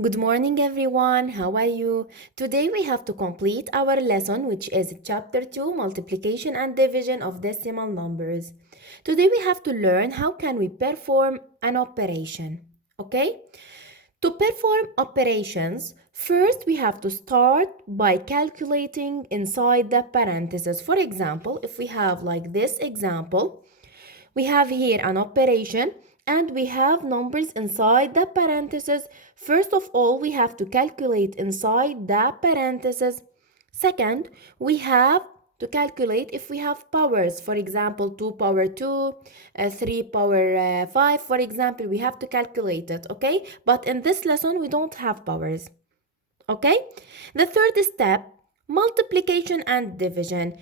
Good morning, everyone. How are you? Today we have to complete our lesson, which is chapter 2, multiplication and division of decimal numbers. Today we have to learn how can we perform an operation. Okay? To perform operations, first we have to start by calculating inside the parentheses. For example, if we have like this example, we have here an operation and we have numbers inside the parentheses. First of all, we have to calculate inside the parentheses. Second, we have to calculate if we have powers. For example, 2 power 2, 3 power 5. For example, we have to calculate it, okay? But in this lesson, we don't have powers. Okay? The third step, multiplication and division.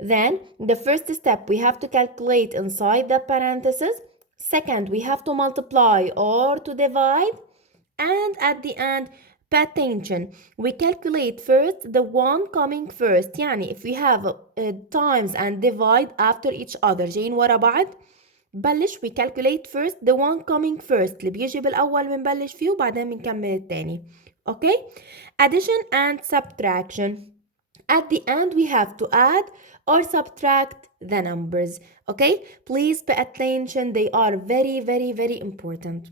Then, the first step, we have to calculate inside the parentheses. Second, we have to multiply or to divide. And at the end, pay attention. We calculate first the one coming first. يعني if we have times and divide after each other جايين ورا بعض بلش we calculate first the one coming first اللي بيجي بالأول بنبلش فيه وبعدين بنكمل التاني. Okay? Addition and subtraction. At the end, we have to add or subtract the numbers. Okay? Please pay attention. They are very, very, very important.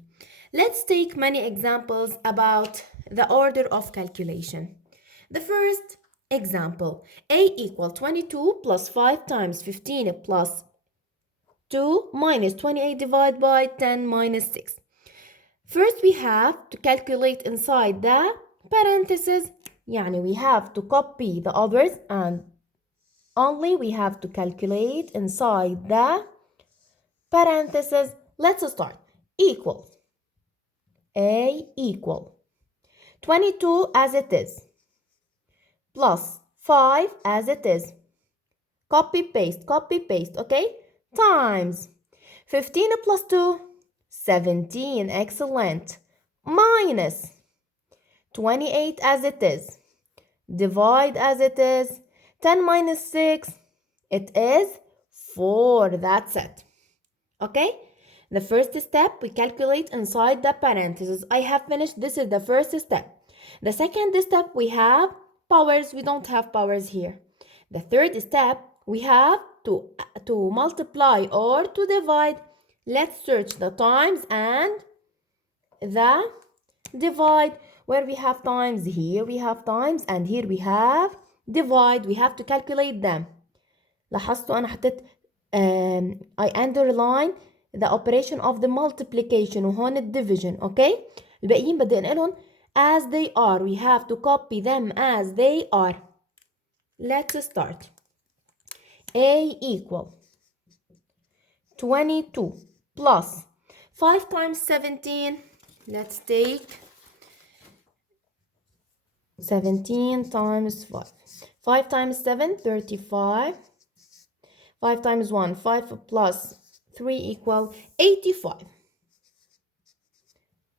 Let's take many examples about the order of calculation. The first example, A equal 22 plus 5 times 15 plus 2 minus 28 divided by 10 minus 6. First, we have to calculate inside the parentheses. يعني we have to copy the others and only we have to calculate inside the parentheses. Let's start. Equal. A equal 22 as it is plus 5 as it is. Copy paste, okay? Times 15 plus 2, 17, excellent. Minus 28 as it is. Divide as it is. 10 minus 6, it is 4. That's it. Okay? The first step, we calculate inside the parentheses. I have finished. This is the first step. The second step, we have powers. We don't have powers here. The third step, we have to multiply or to divide. Let's search the times and the divide. Where we have times, here we have times and here we have divide. We have to calculate them. لاحظتوا أنا حطيت I underline the operation of the multiplication وهون الdivision. okay? الباقيين بدي انقلهم as they are. We have to copy them as they are. Let's start. A equal 22 plus 5 times 17. Let's take 17 times 5. 5 times 7, 35. 5 times 1, 5 plus 3 equal 85.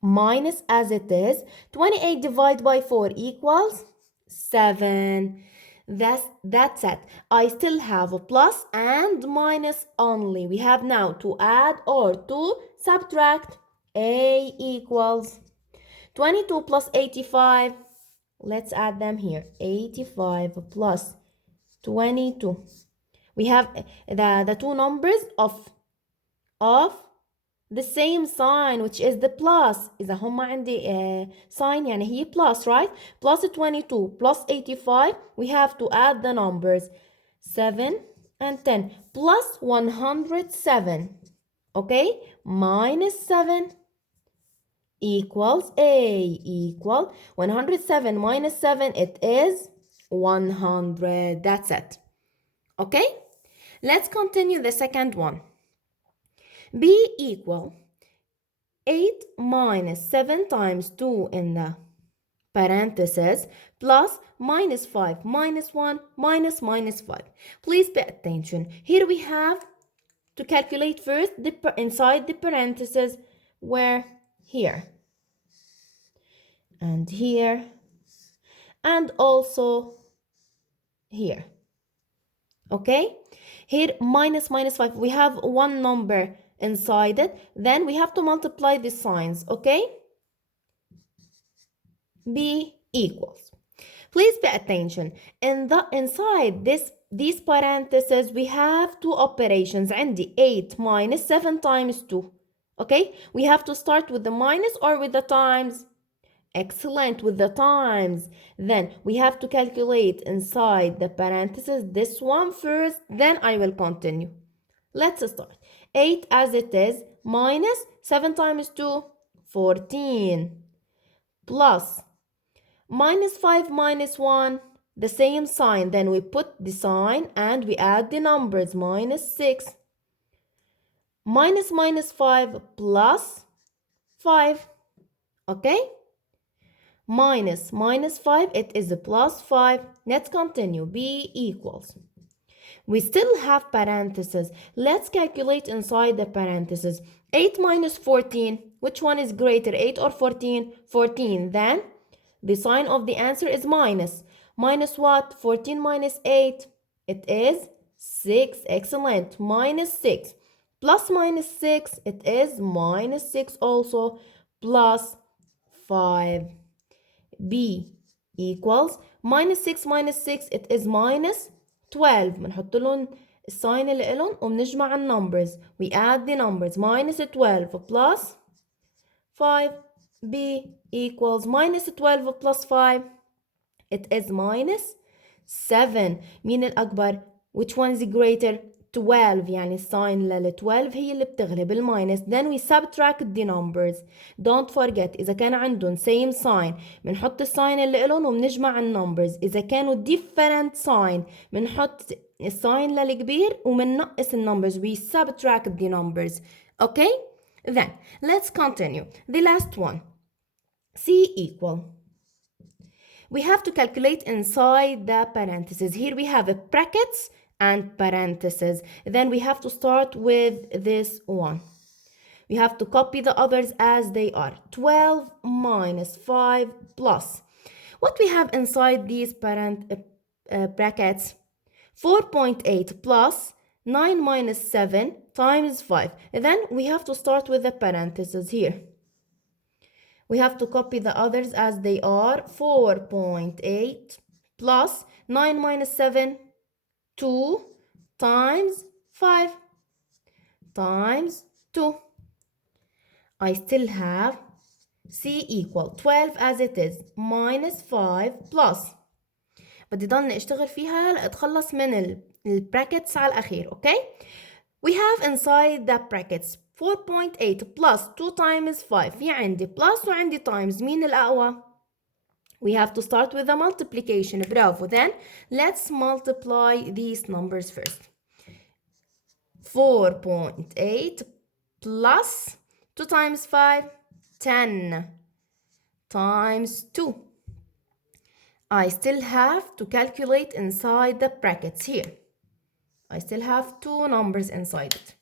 Minus as it is, 28 divided by 4 equals 7. That's it. I still have a plus and minus only. We have now to add or to subtract. A equals 22 plus 85. Let's add them here. 85 plus 22. We have the two numbers of the same sign, which is the plus. إذا هم عندي sign يعني هي plus, right? Plus 22 plus 85. We have to add the numbers 7 and 10 plus 107. Okay? Minus 7 equals A equal 107 minus 7. It is 100. That's it. Okay? Let's continue the second one. B equal 8 minus 7 times 2 in the parentheses plus minus 5 minus 1 minus minus 5. Please pay attention. Here we have to calculate first inside the parentheses where here and here and also here. Okay? Here minus 5. We have one number inside it. Then we have to multiply the signs. Okay? B equals. Please pay attention. Inside these parentheses, we have two operations. عندي 8 minus 7 times 2. Okay? We have to start with the minus or with the times? Excellent, with the times. Then we have to calculate inside the parentheses this one first, then I will continue. Let's start. 8 as it is minus 7 times 2, 14, plus minus 5 minus 1, the same sign. Then we put the sign and we add the numbers. Minus 6, minus 5 plus 5. Okay? Minus 5, it is a plus 5. Let's continue. B equals. We still have parentheses. Let's calculate inside the parentheses. 8 minus 14. Which one is greater, 8 or 14? 14. Then the sign of the answer is minus. Minus what? 14 minus 8. It is 6. Excellent. Minus 6. Plus minus 6. It is minus 6 also. Plus 5. B equals minus 6 minus 6. It is minus 12. بنحط لهم الساين اللي إلهم وبنجمع النمبرز. We add the numbers. Minus 12 plus 5. B equals minus 12 plus 5. It is minus 7. مين الأكبر؟ Which one is greater? 12. يعني الساين لل 12 هي اللي بتغلب الماينس. Then we subtract the numbers. Don't forget إذا كان عندهم same sign بنحط الساين اللي إلهم وبنجمع النمبرز. إذا كانوا different sign بنحط الساين للكبير وبننقص النمبرز. We subtract the numbers. Okay? Then let's continue. The last one. C equal. We have to calculate inside the parentheses. Here we have a brackets and parentheses. Then we have to start with this one. We have to copy the others as they are. 12 minus 5 plus. What we have inside these brackets? 4.8 plus 9 minus 7 times 5. And then we have to start with the parentheses here. We have to copy the others as they are. 4.8 plus 9 minus 7, 2 times 5 times 2. I still have C equal 12 as it is minus 5 plus. بدي ضلني اشتغل فيها لأتخلص من البراكتس على الأخير. Okay? We have inside the brackets 4.8 plus 2 times 5. في عندي plus وعندي times. مين الأقوى؟ We have to start with the multiplication. برافو. Then let's multiply these numbers first. 4.8 plus 2 times 5, 10 times 2. I still have to calculate inside the brackets here. I still have two numbers inside it.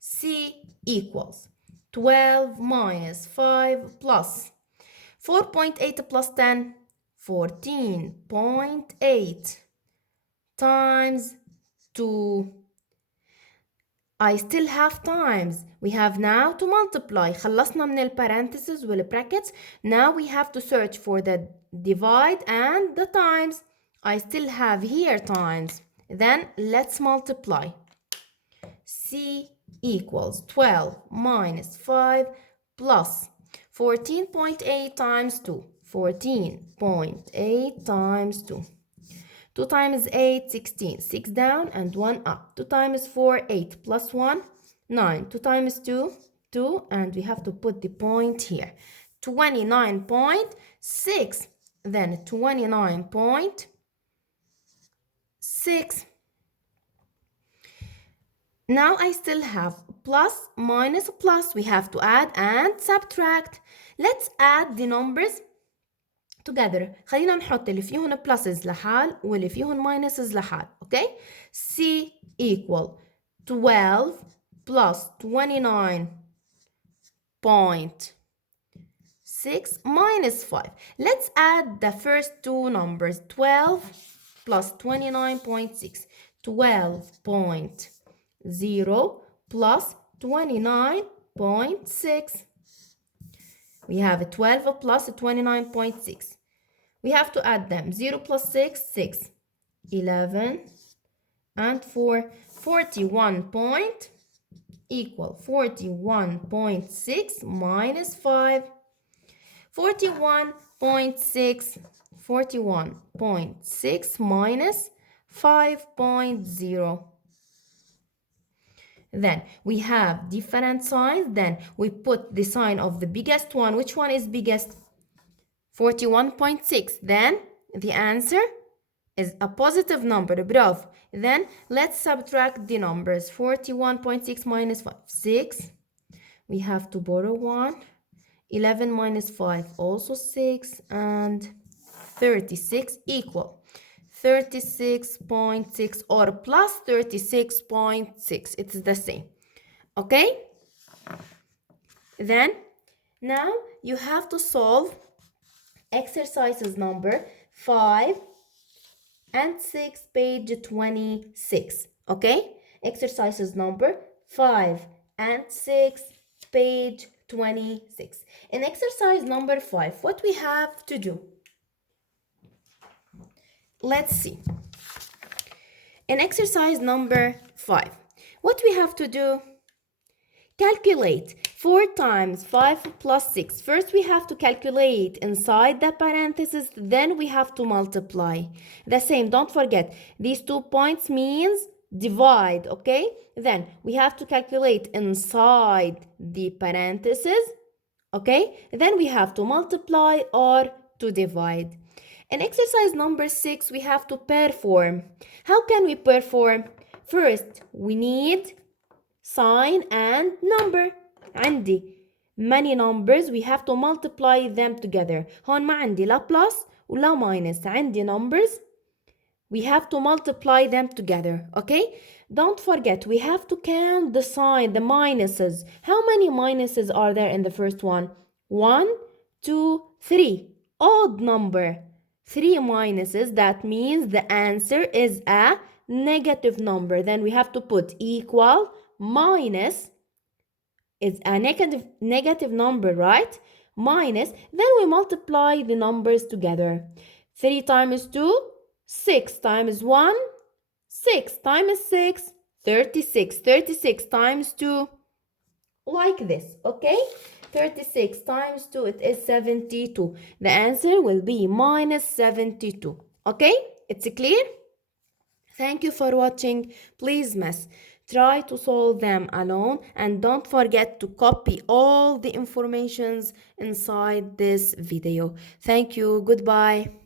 C equals 12 minus 5 plus 4.8 plus 10, 14.8 times 2. I still have times. We have now to multiply. خلصنا من parentheses brackets. Now we have to search for the divide and the times. I still have here times. Then let's multiply. C equals 12 minus 5 plus 14.8 times 2. 14.8 times 2. 2 times 8, 16. 6 down and 1 up. 2 times 4, 8. Plus 1, 9. 2 times 2, 2. And we have to put the point here. 29.6. Then 29.6. Now I still have plus, minus, plus. We have to add and subtract. Let's add the numbers together. خلينا نحط اللي فيهن pluses لحال واللي فيهن minuses لحال. Okay? C equal 12 plus 29.6 minus 5. Let's add the first two numbers. 12 plus 29.6. 12.0 plus 29.6. We have 12 plus 29.6. We have to add them. 0 plus 6, 6. 11 and 4. 41 point equal 41.6 minus 5. 41.6. 41.6 minus 5.0. Then we have different signs. Then we put the sign of the biggest one. Which one is biggest? 41.6. Then the answer is a positive number. Bravo. Then let's subtract the numbers. 41.6 minus 5. 6. We have to borrow 1. 11 minus 5 also 6. And 36 equal 36.6 or plus 36.6. It's the same. Okay? Then now you have to solve exercises number 5 and 6, page 26. Okay? Exercises number 5 and 6, page 26. In exercise number 5, what we have to do? Let's see. In exercise number 5, what we have to do? Calculate 4 times 5 plus 6. First, we have to calculate inside the parentheses, then we have to multiply. The same, don't forget, these 2 points means divide, okay? Then we have to calculate inside the parentheses, okay? Then we have to multiply or to divide. In exercise number 6, we have to perform. How can we perform? First, we need sign and number. عندي many numbers, we have to multiply them together. هون ما عندي لا plus ولا minus. عندي numbers, we have to multiply them together. Okay? Don't forget, we have to count the sign, the minuses. How many minuses are there in the first one? 1, 2, 3. Odd number. 3 minuses, that means the answer is a negative number. Then we have to put equal minus is a negative number, right? Minus, then we multiply the numbers together. 3 times 2, 6 times 1, 6 times 6, 36. 36 times 2, like this, okay? 36 times 2, it is 72. The answer will be minus 72. Okay? It's clear? Thank you for watching. Please, miss, try to solve them alone and don't forget to copy all the informations inside this video. Thank you. Goodbye.